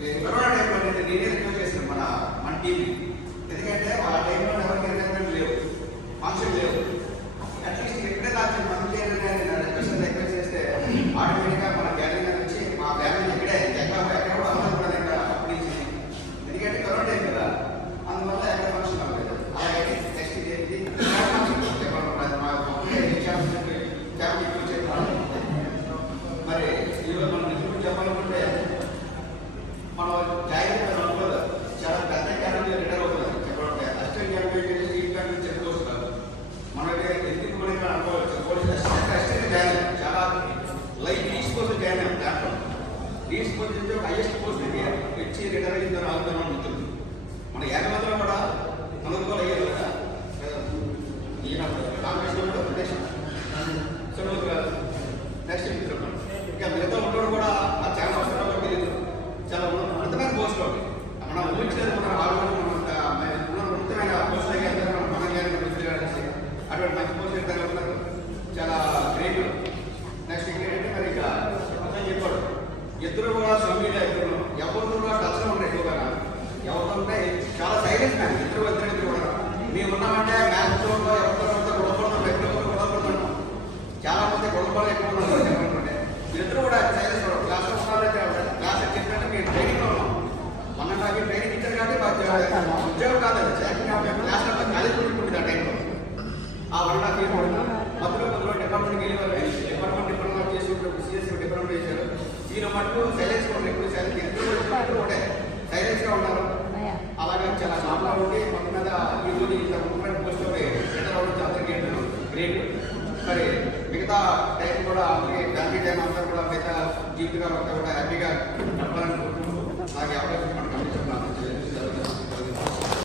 Corona టైంలో నేనే request చేశాను మన టీవీ. ఎందుకంటే ఆ టైంలో ఎవరికి ఎంటర్టైన్మెంట్ లేవు, ఫంక్షన్ లేవు. అట్లీస్ట్ ఎక్కడే నాకు మనకి రిక్వెస్ట్ చేస్తే ఆటోమేటిక్గా మన గ్యాలరీ వచ్చి మా ఫ్యామిలీ ఎక్కడ కూడా అందరూ కూడా ఇక్కడ అప్పించింది. ఎందుకంటే కరోనా టైం కదా, అందువల్ల ఎక్కడ ఫంక్షన్ అవ్వలేదు. అలాగే నెక్స్ట్ ఇది మరి ఈరోజు మనం నిజం చెప్పాలనుకుంటే మనం జాగ్రత్తగా అనుకోదు, చాలా పెద్ద క్యాటరీ రిటైర్ అవుతుంది. చెప్పాలంటే అసిస్టెంట్ క్యాటరీ స్టీల్ క్యాటరీ చెప్పుకొస్తారు. మనకి ఎందుకు కూడా అనుకోవచ్చు. అసిస్టెంట్ జాయిన్ చాలా లైఫ్ లీడ్స్ కోసం జాయిన్ అయ్యాం. దాంట్లో లీడ్స్ కోసం హైయెస్ట్ పోస్ట్ ఇచ్చి రిటైర్ అయిన ఆలోచన ఉంటుంది. మన ఏకమంత్రం కూడా అనుకోవాలి అయ్యేది కదా. నెక్స్ట్ ఇంకా మిగతా ఉండడం కూడా చాలా అవసరం కాబట్టి చాలా ఉన్నతమైన పోస్టులు ఉంటాయి. మనం ఊహించలేదు. మన ఉన్నతమైన పోస్టులు అయితే మనం కానీ అటువంటి మంచి పోస్టులు ఎంత ఉన్నారు, చాలా గ్రేట్. నెక్స్ట్ ఇంకేంటంటే మరి ఇక అర్థం చెప్పాడు, ఇద్దరు కూడా సోషల్ మీడియా ఇద్దరు ఎవరు కూడా టచ్లో ఉంటాయి. ఎక్కువగా ఎవరితో ఉంటే చాలా సైలెన్స్ మ్యాన్ ఇద్దరు కూడా. మేము ఉన్నామంటే మ్యాథ్స్లో ఎవరితో గొడవపడుతున్నాం, ఎక్కడో గొడవపడుతున్నాం. చాలా మంది గొడవలు ఎక్కువ ఉన్నారు చెప్పాలంటే. ఇద్దరు కూడా సైలెన్స్ క్లాస్లో ఉన్నారంటే క్లాస్ చెప్పినట్టు మేము ట్రైనింగ్లో ఉన్నాం. మొన్న నాకు ట్రైనింగ్ ఇచ్చారు కాబట్టి ఉద్యోగం కాదు, క్లాస్లో కాలేజ్ ఉంటుంది ఆ టైంలో. ఆ 1.5 years మధ్యలో డిపార్ట్మెంట్కి వెళ్ళేవారు. డిపార్ట్మెంట్ చేసుకుంటూ సిఎస్సి డిపార్ట్మెంట్ చేశారు. ఈయన మటుకు సైలెన్స్గా ఉంటారు. ఎక్కువ సైలెన్స్ ఇద్దరు ఒకటే సైలెన్స్గా ఉన్నారు. అలాగే చాలా షాప్లో ఉండి మొత్తం మీద ఈరోజు ఇంత మూమెంట్ పోస్ట్ రిటైర్ అవ్వడం అందరికీ గ్రేట్. మరి మిగతా టైం కూడా అందరికీ ఫ్యామిలీ టైం అంతా కూడా మిగతా జీవితాలు అంతా కూడా హ్యాపీగా